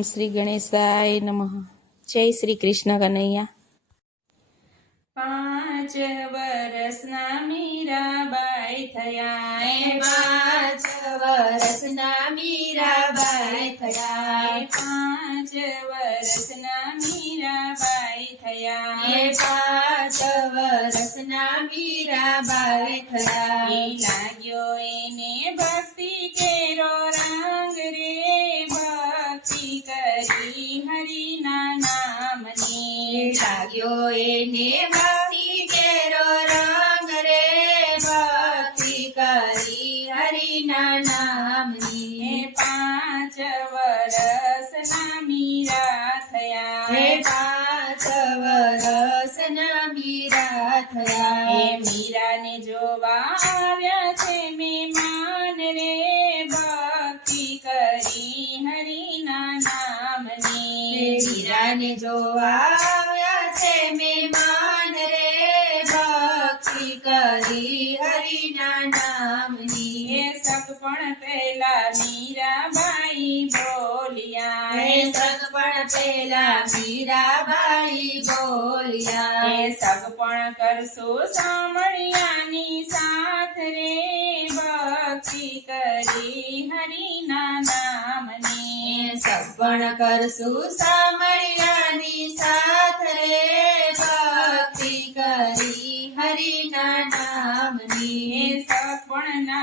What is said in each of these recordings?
શ્રી ગણેશાય નમઃ જય શ્રી કૃષ્ણ કનૈયા પાંચ વર્ષના મીરાબાઈ થયા એ પાંચ વર્ષના મીરાબાઈ થયા પાંચ વર્ષના મીરાબાઈ થયા એ પાંચ વર્ષના મીરાબાઈ થયા એ લાગ્યો એને ભક્તિ કેરો લાગ્યો એને ભક્તિ રંગ રે ભક્તિ કરી હરિના હરિના નામની એ સગપણ પહેલા મીરાબાઈ બોલ્યા. હે સગપણ પેલા મીરાબાઈ બોલ્યા. એ સગપણ કરશો સામળિયાની સાથ રે ભક્તિ કરી હરિના નામની સગપણ કરશું સામળિયાની સાથ રે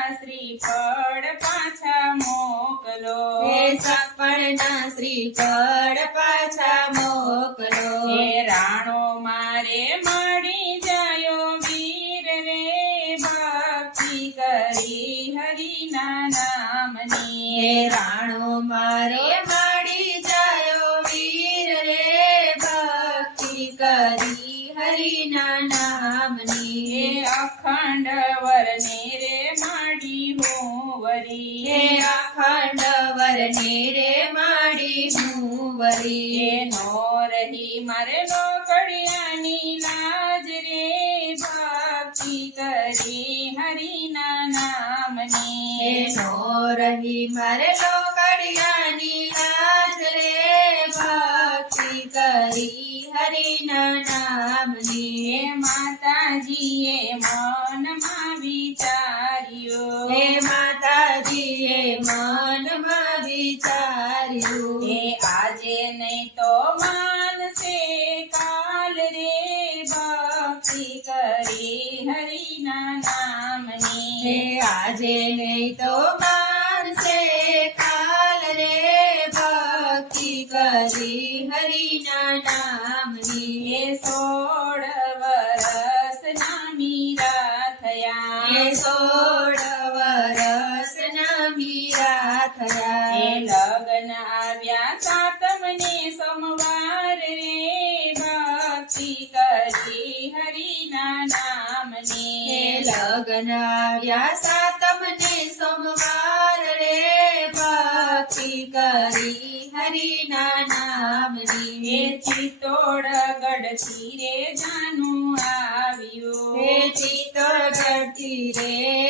શ્રીફળ પાછા મોકલો હે સપણના શ્રીફળ પાછા મોકલો એ રાણો મારે મળી જાયો વીર રે ભક્તિ કરી હરિના નામની હે રાણો મારે મળી જાયો વીર રે ભક્તિ કરી હરિના એ નામની અખંડ ಪಾಂಡವರ ನೀರೇ ಮಾಡಿ ಮೂವರಿ ಏನೋ ರಹಿ ಮರೆನೋ ಕಡಿಯ ನೀಲಾಜ ರೇ ಭಕ್ತಿ ಕರಿ ಹರಿನ ನಾಮನೇ ಏನೋ ರಹಿ ಮರೆನೋ ಕಡಿಯ ನೀಲಾಜ ರೇ ಭಕ್ತಿ ಕರಿ ಹರಿನ ನಾಮ લગ્ન આવ્યા સાતમને સોમવાર રે. ભક્તિ કરી હરિના નામને. લગન લગ્ન આવ્યા સાતમને સોમવાર રે. ભક્તિ કરી હરિના નામની. ચિત્તોડ ચિત્તોડગઢથી રે જાનું આવ્યું. હે ચિત્તોડગઢથી રે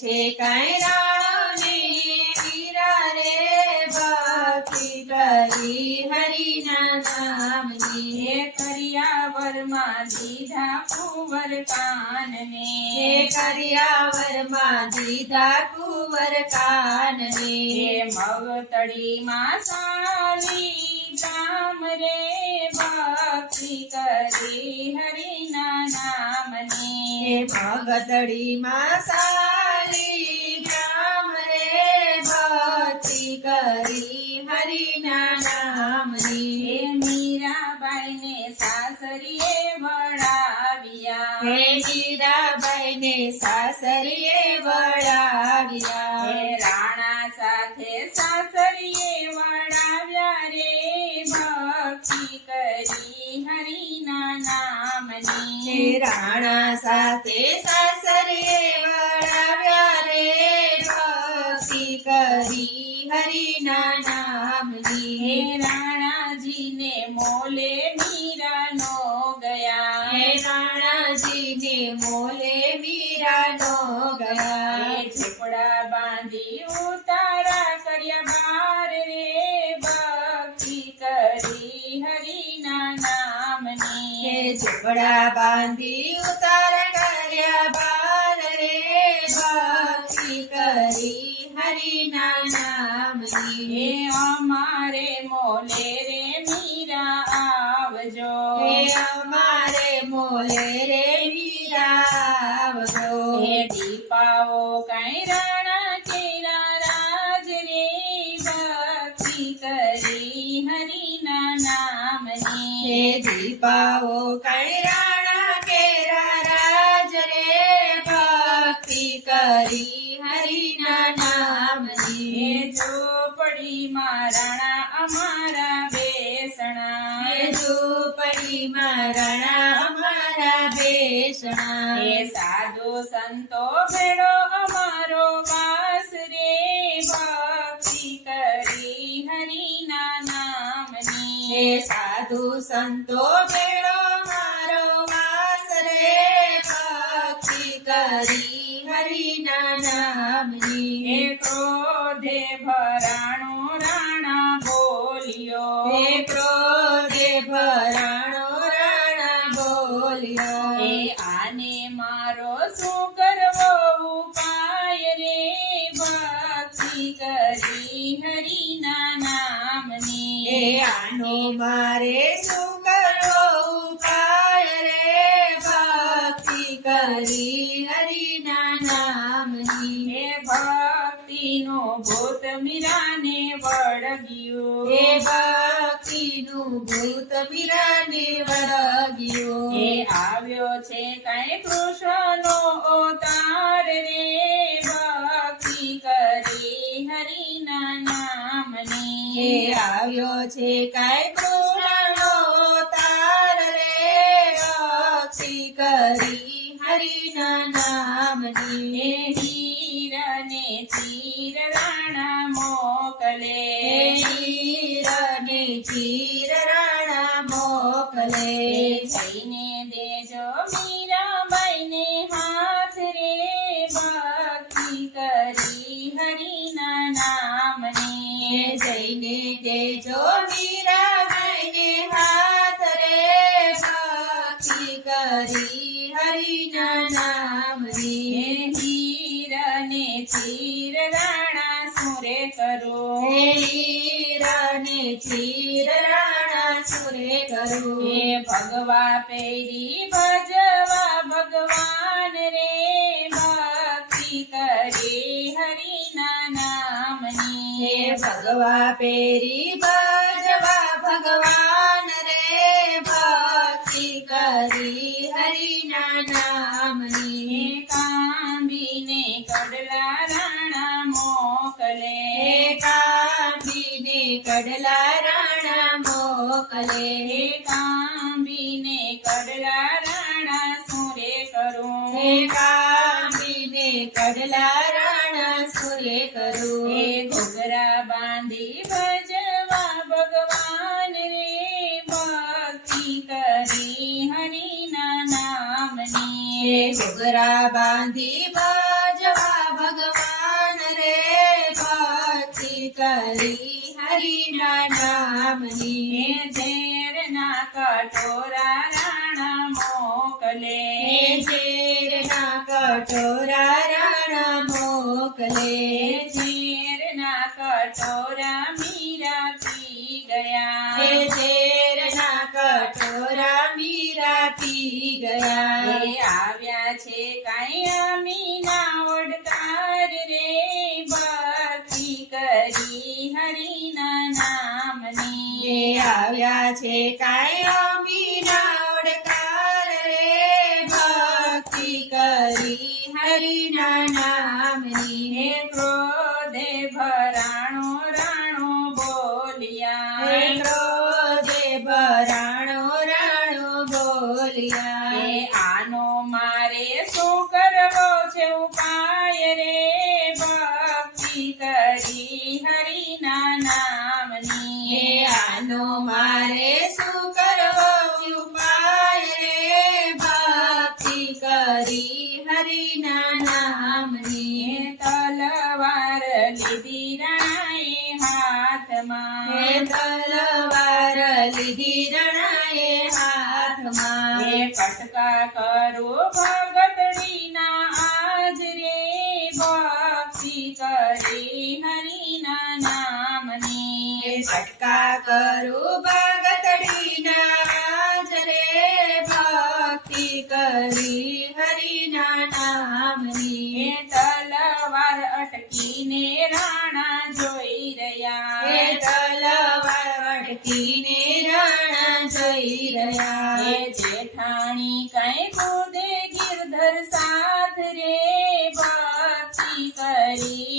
છે કાંઈ રાણે મીરા રે ભક્તિ કરી હરિના નામની હે કરિયાવરમાં દીધા કુંવર કાનને. હે કરિયાવરમાં દીધા કુંવર કાનને. હે મગતળીમાં સાલી ગામ રે ભક્તિ કરી હરિના નામની. હે ભગતડીમાં સારી વળાવ્યા હે મીરાબાઈને સાસરીએ વળાવ્યા હે રાણા સાથે સાસરીએ વળાવ્યા રે ભક્તિ કરી હરિના નામની હે રાણા સાથે સાસરીએ વળાવ્યા રે ભક્તિ કરી હરિના નામની હે રાણાજીને મોલે મીરા ઝબડા બાંધી ઉતાર નામની દીપાઓ કઈ રાણા કેરા રાજ રે ભક્તિ કરી હરિના એ નામની ઝોપડી રાણા અમારા બેસણા હે ઝૂંપડીમાં રણા અમારા બેસણા એ સાધુ સંતો ભેળો અમારો વાસ રે ભક્તિ કરી હરિના હે નામની સાધુ સંતો મેળો મારો વાસ રે ભક્તિ કરી હરિના નામની એ ક્રોધે ભરાણો આનો મારે શું કરો ઉપાય રે, ભક્તિ કરી હરિના નામની હે ભક્તિનો ભૂત મીરાને વળગ્યું. હે ભક્તિનું ભૂત મીરાને વળગ્યો. એ આવ્યો છે કઈ काय कृष्णनो तार रे अक्षी करी? हरिना नामनी हीरने चीर राणा मोकले. हीरने चीर હીરને ચીર રાણા સુરે કરો. હે હીરાને ચીર રાણા સુરે કરો. હે ભગવા પેરી ભજવા ભગવાન રે. ભક્તિ કરી હરિના હે નામની ભગવા પેરી ભજવા ભગવાન રે. ભક્તિ કરી હરિના નામની કડલા રાણા મોકલે હે કાંબીને કડલા રાણા સુરે કરું હે કાંબીને કડલા રાણા સુરે કરું હે ઘોઘરા બાંધી ભજવા ભગવાન રે ભક્તિ કરી હરિના નામની હે ઘોઘરા બાંધી બાજવા ભગવાન રે ભક્તિ કરી હરિના નામની ઝેરના કટોરા રાણા મોકલે. ઝેરના કટોરા રાણા મોકલે. રહ્યા છે. કાયમી નવડકાર રે ભક્તિ કરી હરિના નામની હે પ્રો आर નામની પટકા કરું ભગતડીના જરે ભક્તિ કરી હરિના નામની. તલવાર અટકીને રાણા જોઈ રહ્યા. તલવાર અટકીને રાણા જોઈ રહ્યા. એ જેઠાણી કઈ કૂદે ગિરધર સાથ રે ભક્તિ કરી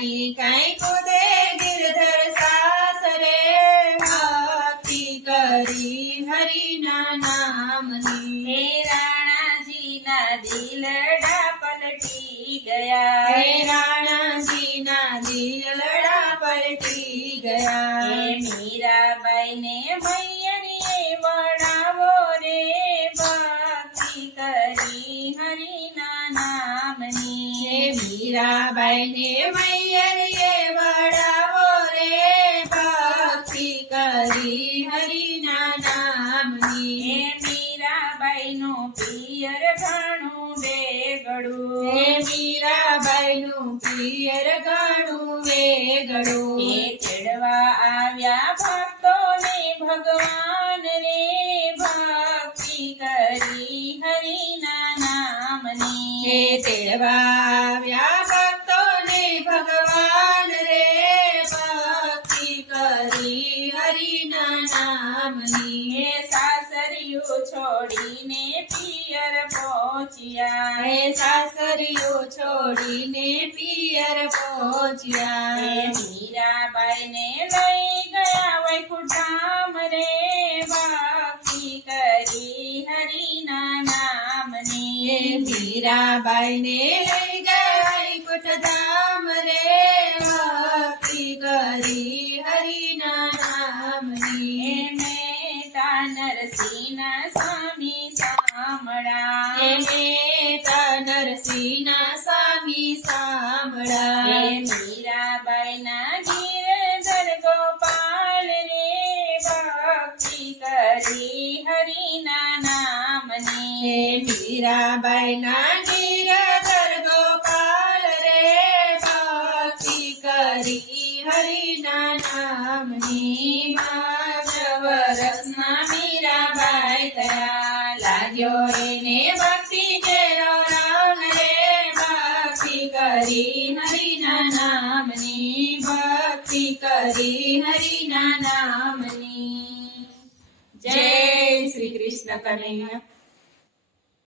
पाणी काय कुदे गिरधर सासरे भक्ति करी हरिना नामनी। हे राणा जी ना दिल पलटी गया। हे राणा जी ना दिल पलटी गया। हे मीरा बाई ने बड़ा बनावो रे भक्ति करी हरिना नामनी। मीराबाई ने मैं મીરાબાઈનું પિયર ઘણું વેગળું. હે તેડવા આવ્યા ભક્તોને ભગવાન રે ભક્તિ કરી હરિના નામની. હે તેડવા પિયર પહોંચ્યા હે સાસરીઓ છોડીને પિયર પહોંચ્યા હે મીરાબાઈને લઈ ગયા વૈકુંઠામ રે ભક્તિ કરી હરિના હે નામની મીરાબાઈને લઈ ગયા કુટધામ રે ભક્તિ કરી હરિના નામની હે મેતા મેતા નરસિંહના સ્વામી સાંભળા હે મીરાબાઈના ગિરધર ગોપાલ રે ભક્તિ કરી હરિના નામની હે મીરાબાઈના ગિરધર ગોપાલ રે ભક્તિ કરી હરિના નામની પાંચ વર્ષના મીરાબાઈ તયા એને ભક્તિ કેરો રંગ રે ભક્તિ કરી હરિના નામની, ભક્તિ કરી હરિના નામની. જય શ્રી કૃષ્ણ કનૈયા.